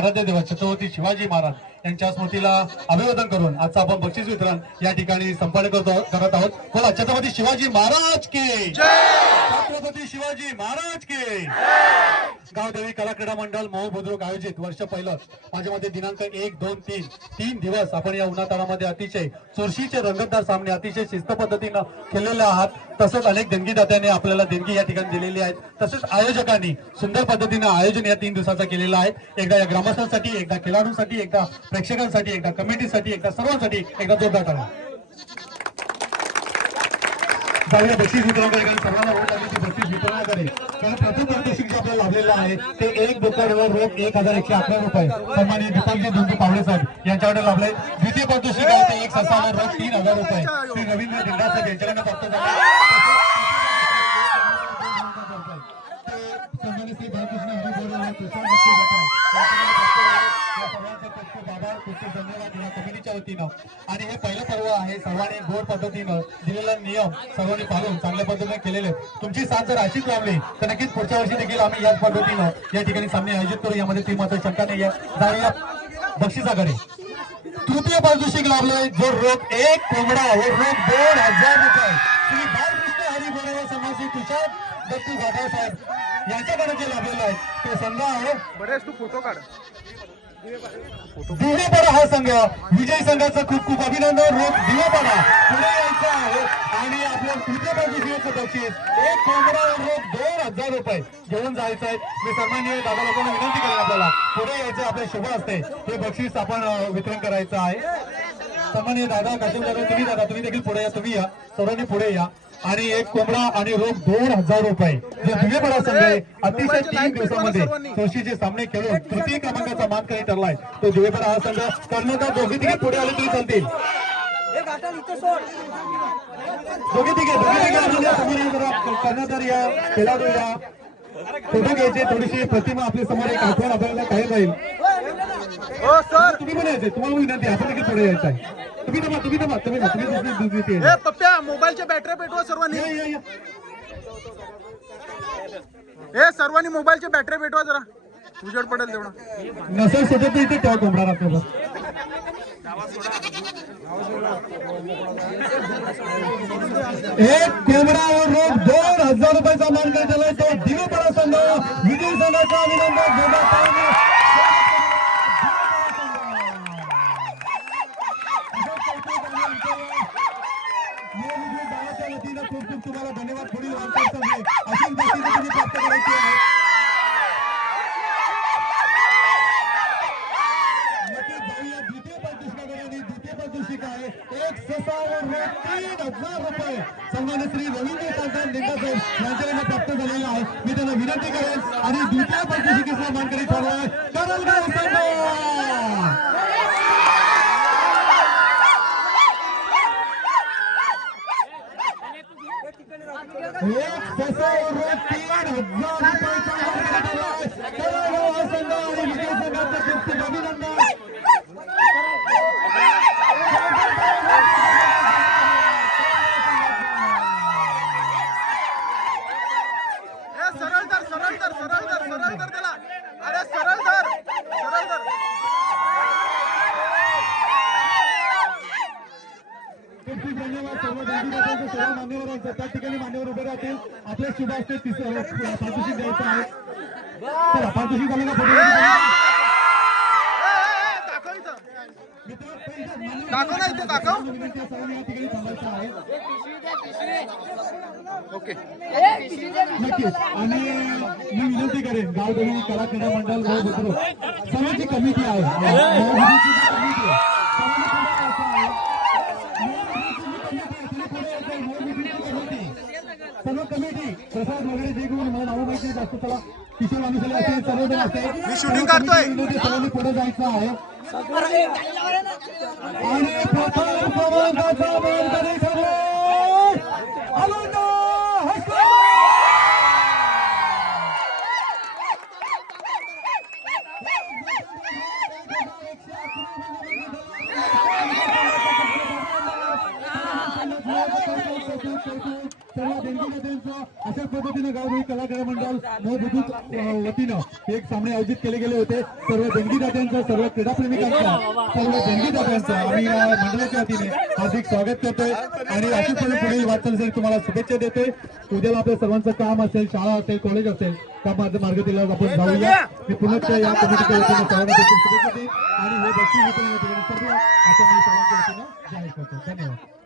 आराध्य देवा छत्रपती शिवाजी महाराज यांच्या स्मृतीला अभिवादन करून आजचा आपण बक्षीस वितरण या ठिकाणी संपन्न करतो करत आहोत. बोला छत्रपती शिवाजी महाराज के शिवाजी महाराज के. गावदेवी कला क्रीडा मंडळ मऊ बुद्रुक आयोजित वर्ष पहिलं. माझ्या मध्ये दिनांक एक दोन तीन. तीन दिवस आपण या उन्हाताळामध्ये अतिशय चुरशीचे रंगतदार सामने अतिशय शिस्त पद्धतीनं खेळलेले आहात. तसंच अनेक देणगीदात्याने आपल्याला देणगी या ठिकाणी दिलेली आहेत. तसेच आयोजकांनी सुंदर पद्धतीनं आयोजन या तीन दिवसाचं केलेलं आहे. एकदा या ग्रामस्थांसाठी एकदा खेळाडूंसाठी एकदा प्रेक्षकांसाठी एकदा कमिटीसाठी एकदा सर्वांसाठी एकदा जोरदार करा. जाऊया बक्षीस वितरण कार्यक्रम सर्वांना ओढ लागली ती बक्षीस वितरणाकडे कारण प्रथम पारितोषिक जे आपल्याला लाभलेलं आहे. ते एक बोकड रोख एक हजार एकशे अकरा रुपये. सन्माननीय दीपांजी धुंदू पावडे साहेब यांच्याकडे लाभले. द्वितीय पारितोषिक आहे ते एक ससावर रोख तीन हजार रुपये. श्री रवींद्र दिंडा साहेब यांच्याकडे प्राप्त झाले. ते श्री बाळकृष्ण हरी बोरे व तुषार या सर्वांचे खूप खूप आभार खूप खूप धन्यवाद या कमिटीच्या वतीनं. आणि हे पहिलं पर्व आहे सर्वांनी गोड पद्धतीनं दिलेला नियम सर्वांनी पाळून चांगल्या पद्धतीने केलेले. तुमची साथ जर अशीच लावली तर नक्कीच पुढच्या वर्षी देखील आम्ही याच पद्धतीनं या ठिकाणी सामने आयोजित करू. यामध्ये ती मात्र शंका नाही जाऊया बक्षिसाकडे. तृतीय पारितोषिक लाभले जो रोग एक कोंबडा व रोग दोन हजार रुपये. श्री बालकृष्ण हरी बोरावा समाजी तुषार दत्तू बाबासाहेब यांच्याकडे जे लाभलेलं आहे ते संघ आहे. बरेच तू फोटो काढ. दिवेपाडा हा संघ विजयी संघाचं खूप खूप अभिनंदन. रोज दिवेपाडा पुढे यायचं आहे. आणि आपल्या तृतीय पारितोषिकाचं बक्षीस एक कोंबडा रोज दोन हजार रुपये घेऊन जायचं आहे. मी सन्माननीय दादा लोकांना विनंती करेन आपल्याला. पुढे यायचं आपल्या शुभ असते हे बक्षीस आपण वितरण करायचं आहे. सन्माननीय दादा काशिम दादा तुम्ही दादा तुम्ही देखील पुढे या तुम्ही या. सर्वांनी पुढे या. आणि एक कोंबडा आणि रोख दोन हजार रुपये. जे दिवेपाडा संघ आहे अतिशय तीन दिवसामध्ये चौशीचे सामने खेळून तृतीय क्रमांकाचा मानकरी ठरलाय. तो दिवेपाडा हा संघ कर्णधार दोघे तिघे पुढे आले तरी चालतील. दोघे तिघे दोघे तिघे कर्णधार या खेळाडू या फोटो घ्यायचे. थोडीशी प्रतिमा आपल्यासमोर एक आठवण आपल्याला काही राहील. हो सर. तुम्ही पण यायचे. तुम्हाला विनंती आपण देखील पुढे यायचं आहे. तुम्ही दमा तुम्ही दमा तुम्ही तुम्ही हे पप्प्या मोबाईलच्या बॅटऱ्या पेटवा सर्वांनी. हे सर्वांनी मोबाईलच्या बॅटऱ्या पेटवा जरा. उजेड पडेल तेवढा. नसेल सुटत तर इथे ठेवा कोंबडा राहतो एक कोंबडा व रोख दोन हजार रुपयाचा मान करण्यात आलाय तो दिवेपडा संघ विजय संघाचं अभिनंदन. गावाच्या खूप खूप तुम्हाला धन्यवाद. पुढील वाटचाल अशीच तुम्ही प्राप्त करायची आहे. आणि श्री रवींद्र यांच्याकडे प्राप्त झालेला आहे. मी त्यांना विनंती करेन. आणि द्वितीय पारितोषिकेचा मानकरी ठरला आहे करलगाव संघ एक ससावर तीन हजार संघ आणि विजय संघाचं खूप अभिनंदन सरळ तर सरळ तर सरळ तर सरळ तर त्याला अरे सरळ धर सरळ धर खूप खूप धन्यवाद. सर्व सर्व मान्यवरांचं त्या ठिकाणी मान्यवर उभे राहतील. आपले शुभ असते तिसरं पारितोषिक द्यायचं आहे. चला पारितोषिक झालं का विनंती आहे, सर्वांनी या ठिकाणी थांबायचं आहे ओके. नक्कीच. आणि मी विनंती करेन गावदेवी कला क्रीडा मंडळ सर्वांची कमिटी आहे मोहनजीची जी कमिटी आहे, सर्वांनी पुढे यायचं आहे. मोहनजीची जी कमिटी आहे, तुम्ही पुढे यायचं आहे. मोहनजीची कमिटी. सर्व कमिटी प्रसाद वगैरे जे घेऊन मला नाव माहिती जास्त चला किशोर अनुसले असे सर्वजण असते मी shooting काढतोय. सर्वांनी पुढे जायचं आहे आणि प्रथम क्रमांकाचा मानकरी सर्व देंगीदात्यांचं अशा पद्धतीनं गावभाई कलाकार मंडळ मोहबुद्दूत वतीनं एक सामने आयोजित केले गेले होते. सर्व देणगीदात्यांचा सर्व क्रीडाप्रेमिकांचा सर्व देणगीदात्यांचा आम्ही या मंडळाच्या वतीने हार्दिक स्वागत करतोय. आणि अशीपणे पुढील वाटचालीसाठी तुम्हाला शुभेच्छा देतोय. उद्याला आपल्या सर्वांचं काम असेल शाळा असेल कॉलेज असेल त्या मार्ग मार्गतीला आपण जाऊया. मी पुन्हा या कमिटीच्या वतीने सर्वांना शुभेच्छा देईन आणि हे दक्षिण असं मी सर्वांच्या वतीनं जाहीर करतो. धन्यवाद.